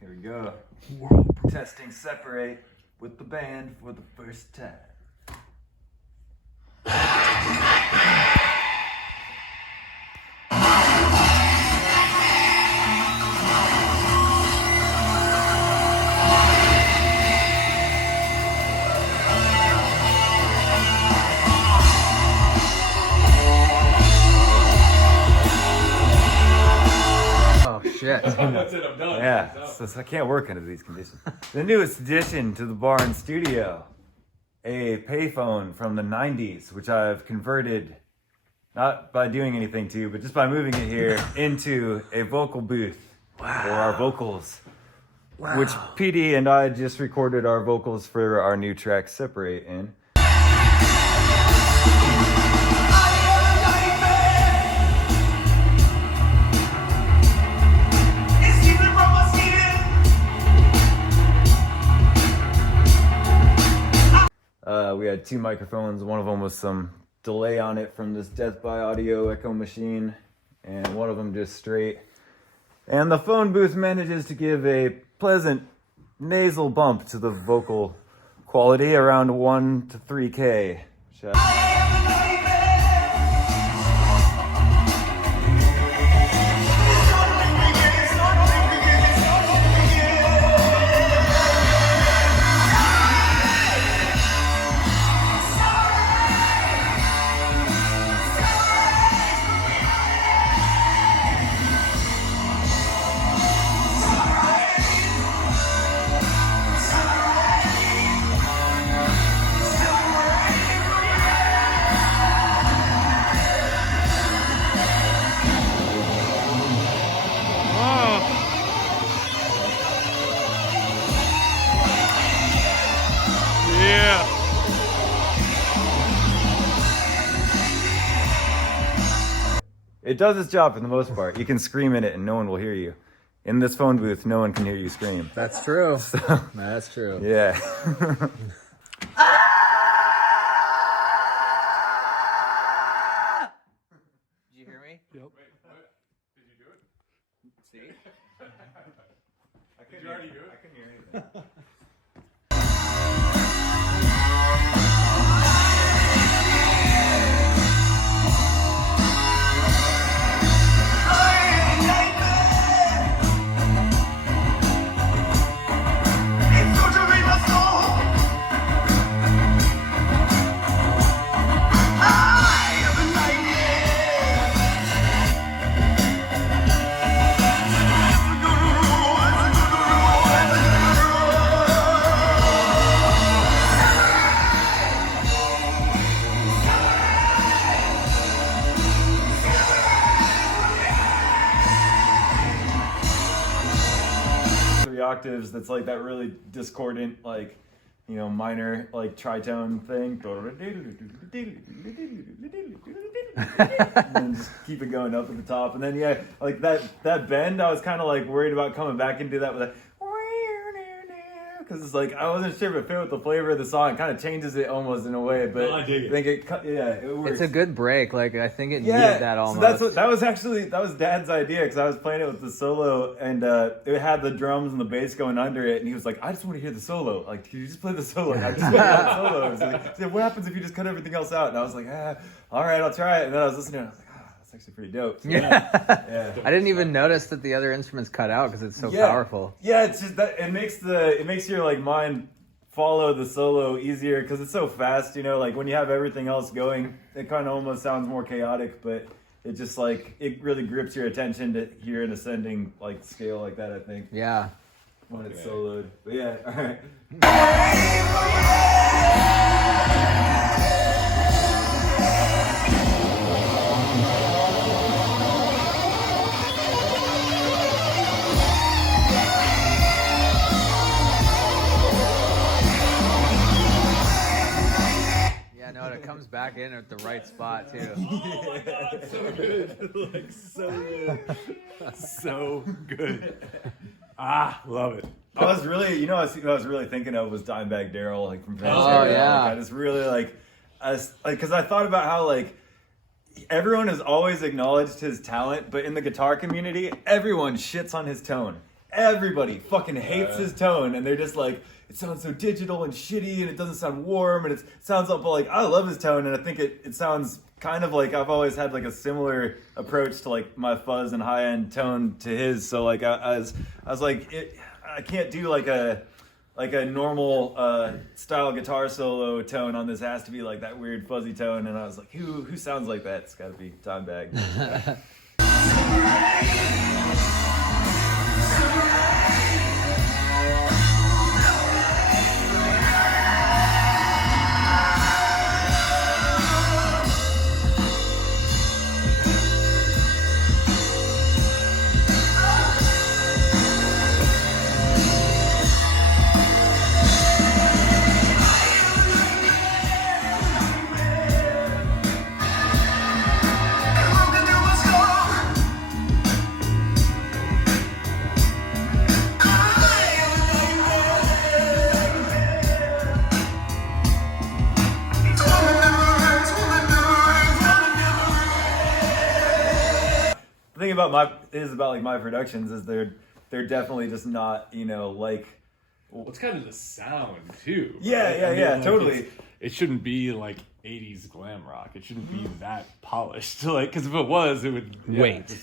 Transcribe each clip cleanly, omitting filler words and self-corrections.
Here we go. Testing separate with the band for the first time. Shit. That's it, I'm done. Yeah, so I can't work under these conditions. The newest addition to the Barn Studio, a payphone from the 90s, which I've converted, not by doing anything to, but just by moving it here into a vocal booth for our vocals. Wow. Which Petey and I just recorded our vocals for our new track Separate in. We had two microphones. One of them was some delay on it from this Death by Audio Echo machine, and one of them just straight. And the phone booth manages to give a pleasant nasal bump to the vocal quality around 1 to 3K. It does its job for the most part. You can scream in it and no one will hear you. In this phone booth, no one can hear you scream. That's true. That's true. Yeah. Did you hear me? Yep. Wait, what? Did you do it? See? Did you already do it? I couldn't hear anything. Octaves that's like that really discordant, like, you know, minor, like tritone thing. And then just keep it going up at the top. And then, yeah, like that bend, I was kind of like worried about coming back into that with a, because it's like, I wasn't sure if it fit with the flavor of the song. It kind of changes it almost in a way, but I dig it. think it works. It's a good break. Like, I think it needed that almost. So that was Dad's idea, because I was playing it with the solo, and it had the drums and the bass going under it, and he was like, I just want to hear the solo. Like, can you just play the solo? And I just played the solo. He said, what happens if you just cut everything else out? And I was like, all right, I'll try it. And then I was listening, and I was like, that's actually pretty dope. So, yeah. I didn't even notice that the other instruments cut out because it's so powerful. Yeah, it's just that it makes your like mind follow the solo easier, because it's so fast, you know, like when you have everything else going, it kind of almost sounds more chaotic, but it just like, it really grips your attention to hear an ascending like scale like that, I think. Yeah. When it's soloed. But yeah, all right. It comes back in at the right spot too. Oh my god, so good. Like so good. So good. Love it. I was really, what I was really thinking of was Dimebag Darrell, like from Prince. Oh, yeah. Like, I just really because I thought about how like everyone has always acknowledged his talent, but in the guitar community, everyone shits on his tone. everybody fucking hates his tone, and they're just like, it sounds so digital and shitty, and it doesn't sound warm, and it sounds up. But like, I love his tone, and I think it sounds kind of like I've always had like a similar approach to like my fuzz and high end tone to his. So like I was like, I can't do like a normal style guitar solo tone on this. It has to be like that weird fuzzy tone, and I was like, who sounds like that? It's got to be Dimebag. The thing about my productions is they're definitely just not, like. Well, it's kind of the sound too. Yeah, right? yeah, Like, totally. It shouldn't be like 80s glam rock. It shouldn't be that polished. Like, because if it was, it would. Yeah, Wait.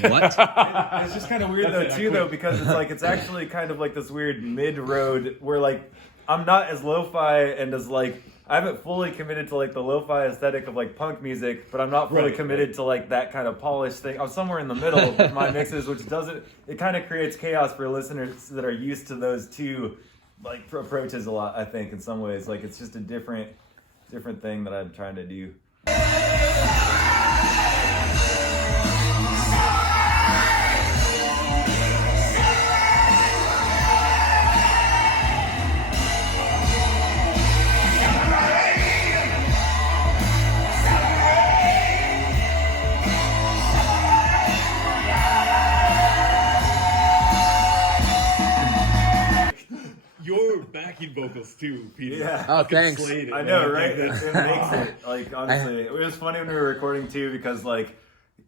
What? It's just kind of weird though, because it's actually kind of like this weird mid-road where like I'm not as lo-fi and as like I haven't fully committed to like the lo-fi aesthetic of like punk music, but I'm not fully committed to like that kind of polished thing. I'm somewhere in the middle with my mixes, which it kind of creates chaos for listeners that are used to those two like approaches a lot, I think, in some ways. Like it's just a different thing that I'm trying to do. Your backing vocals too, Peter. Yeah. Oh, thanks. It, I know, man. right? It makes it, like, honestly. It was funny when we were recording, too, because, like,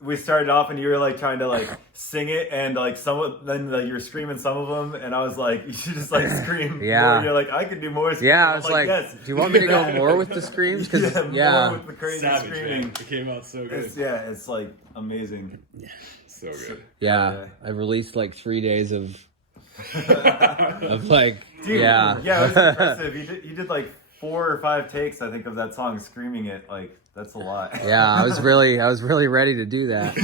we started off and you were, like, trying to, like, sing it, and, like, then you were screaming some of them, and I was like, you should just, like, scream more. You're like, I could do more screaming. Yeah, I was like, yes. do you want me to go more with the screams? Because, more with the crazy Savage, screaming. man. It came out so good. It's, like, amazing. So good. Yeah, I released, like, 3 days of like, Dude, yeah. Yeah, it was impressive. You did, like, 4 or 5 takes, I think, of that song, screaming it. Like, that's a lot. Yeah, I was really ready to do that.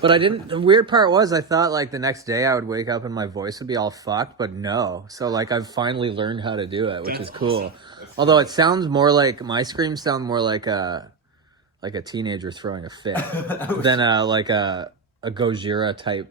But I didn't. The weird part was I thought like the next day I would wake up and my voice would be all fucked, but no. So like I've finally learned how to do it, which is cool. Although it sounds more like my screams sound more like a teenager throwing a fit than like a Gojira type.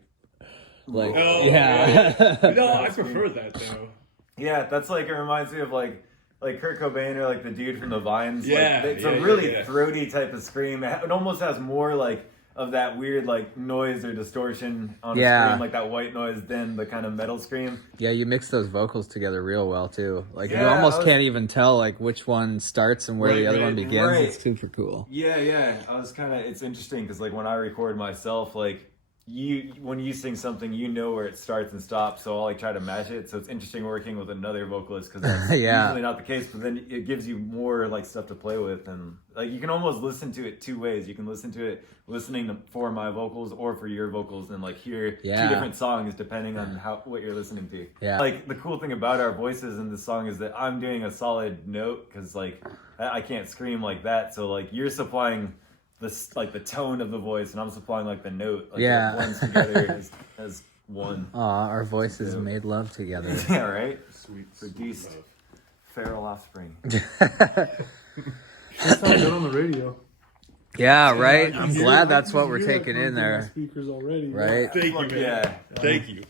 Like yeah. No, I prefer that though. Yeah, that's like, it reminds me of like Kurt Cobain or like the dude from the Vines. Yeah, like, it's a really throaty type of scream. It almost has more like of that weird like noise or distortion on a scream, like that white noise, than the kind of metal scream. Yeah, you mix those vocals together real well too. Like you almost can't even tell like which one starts and where the other one begins. Right. It's super cool. Yeah. It's interesting because like when I record myself, like when you sing something, you know where it starts and stops, so I'll like try to match it. So it's interesting working with another vocalist because that's usually not the case. But then it gives you more like stuff to play with, and like you can almost listen to it 2 ways. You can listen to it for my vocals or for your vocals, and like hear 2 different songs depending on what you're listening to. Yeah. Like the cool thing about our voices in this song is that I'm doing a solid note because like I can't scream like that. So like you're supplying like the tone of the voice, and I'm supplying like the note. Like it blends together as one. Aw, our voices made love together. Yeah, right. Sweet. Produced feral offspring. That sounds good on the radio. Yeah, right. I'm glad that's what we're taking in there. Speakers already, right? Thank you, man. Yeah. Thank you.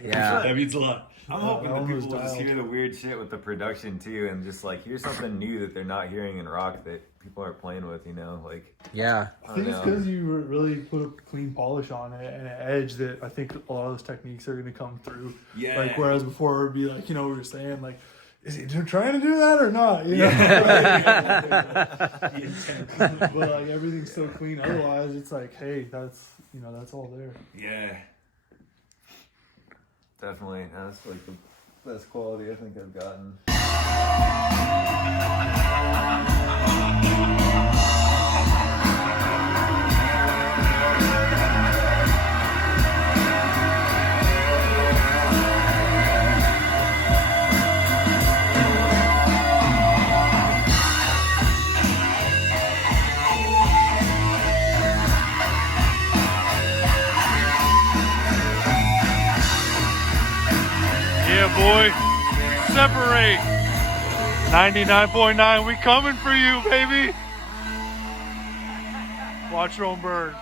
Yeah. That means a lot. I'm hoping that people will just hear the weird shit with the production too, and just like hear something new that they're not hearing in rock that people aren't playing with, like. Yeah. I think it's because you really put a clean polish on it and an edge that I think a lot of those techniques are going to come through. Yeah. Like whereas before it would be like, we were saying like, is he trying to do that or not? But like everything's so clean. Otherwise, it's like, hey, that's all there. Yeah. definitely. That's like the best quality I think I've gotten. Yeah, boy. Separate. 99.9. We coming for you, baby. Watch your own bird.